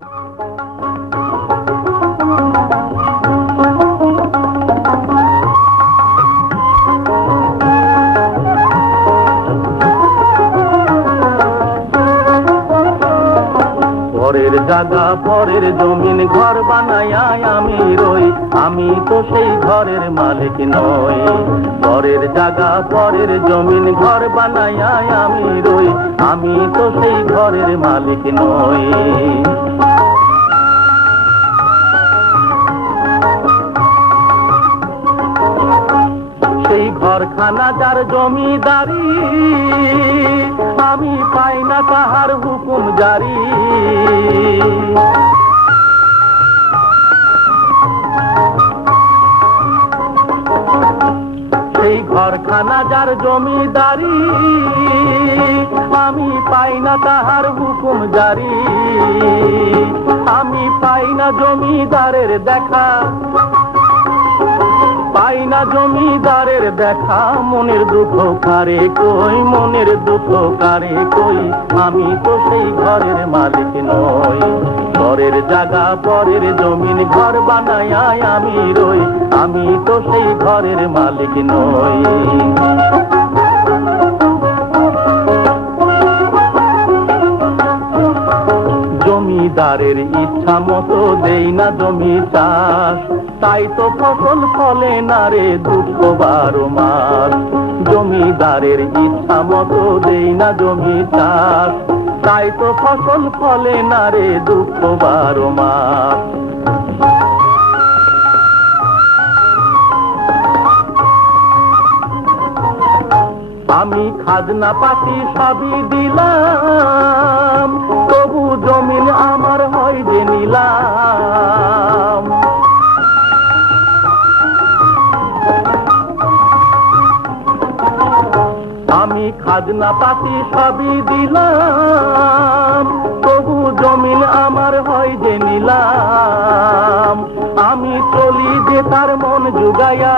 পরের জায়গা পরের জমিন ঘর বানায়া আমি রই, আমি তো সেই ঘরের মালিক নই। পরের জায়গা পরের জমিন ঘর বানায়া আমি রই, আমি তো সেই ঘরের মালিক নই। সেই ঘরখানা যার জমিদারি, আমি পাই না তাহার হুকুম জারি। সেই ঘরখানা যার জমিদারি, আমি পাই না তাহার হুকুম জারি। আমি পাই না জমিদারের দেখা, পাই না জমিদারের দেখা। মনের দুঃখ কারে কই, মনের দুঃখ কারে কই, আমি তো সেই ঘরের মালিক নই। পরের জায়গা পরের জমিন ঘর বানায়া আমি রই, আমি তো সেই ঘরের মালিক নই। জমিদারের ইচ্ছা মতো দেই না জমি চাষ, তাই তো ফসল ফলে না রে দুঃখ 12 মাস। জমিদারের ইচ্ছা মতো দেই না জমি চাষ, তাই তো ফসল ফলে না রে দুঃখ 12 মাস। আমি খাজনা পাতি সবই দিলাম, তবু জমিন আমার হয় যে নিলাম। আমি খাজনা পাতি সবই দিলাম, তবু জমিন আমার হয় যে নিলাম। আমি চলি যে তার মন জুগাইয়া,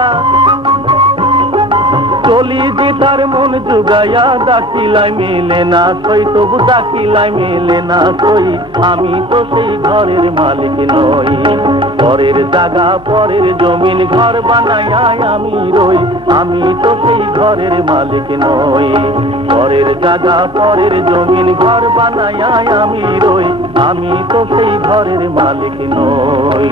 চলি যে তার মন জুগাইয়া, দাখিলাই মেলে না সই, তবু দাখিলাই মেলে না সই, আমি তো সেই ঘরের মালিক নই। পরের জায়গা পরের জমিন ঘর বানায়া আমি রই, আমি তো সেই ঘরের মালিক নই। পরের জায়গা পরের জমিন ঘর বানায়া আমি রই, আমি তো সেই ঘরের মালিক নই।